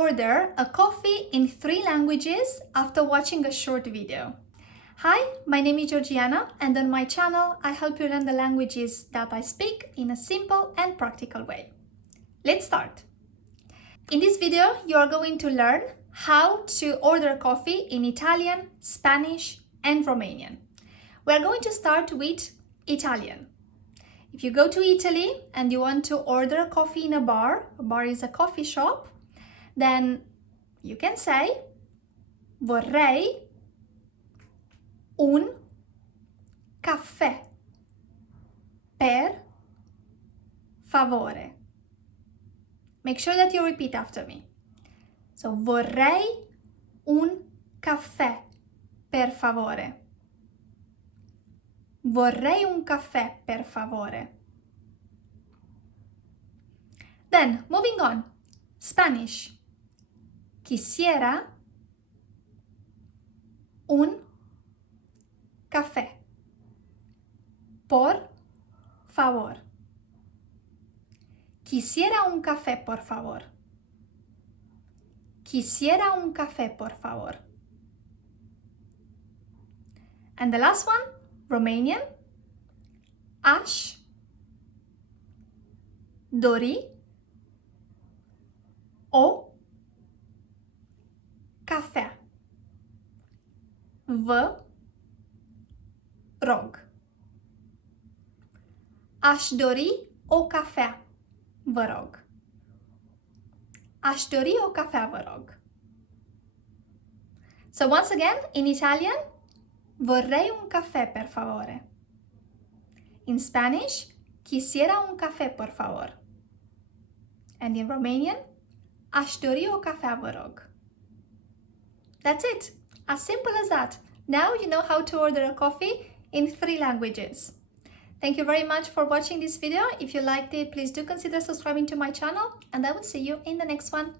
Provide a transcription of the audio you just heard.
order a coffee in 3 languages after watching a short video. Hi, my name is Georgiana, and on my channel I help you learn the languages that I speak in a simple and practical way. Let's start. In this video, you are going to learn how to order coffee in Italian, Spanish, and Romanian. We are going to start with Italian. If you go to Italy and you want to order coffee in a bar is a coffee shop, then you can say vorrei un caffè per favore. Make sure that you repeat after me. So vorrei un caffè per favore. Vorrei un caffè per favore. Then, moving on, Spanish. Quisiera un café. Por favor. Quisiera un café, por favor. Quisiera un café, por favor. And the last one, Romanian. Aș dori o cafea. Vă rog. Aș dori o cafea. Vă rog. Aș dori o cafea, vă rog. So once again, in Italian, vorrei un café, per favore. In Spanish, quisiera un café, por favor. And in Romanian, aș dori o cafea, vă rog. That's it. As simple as that. Now you know how to order a coffee in 3 languages. Thank you very much for watching this video. If you liked it, please do consider subscribing to my channel, and I will see you in the next one.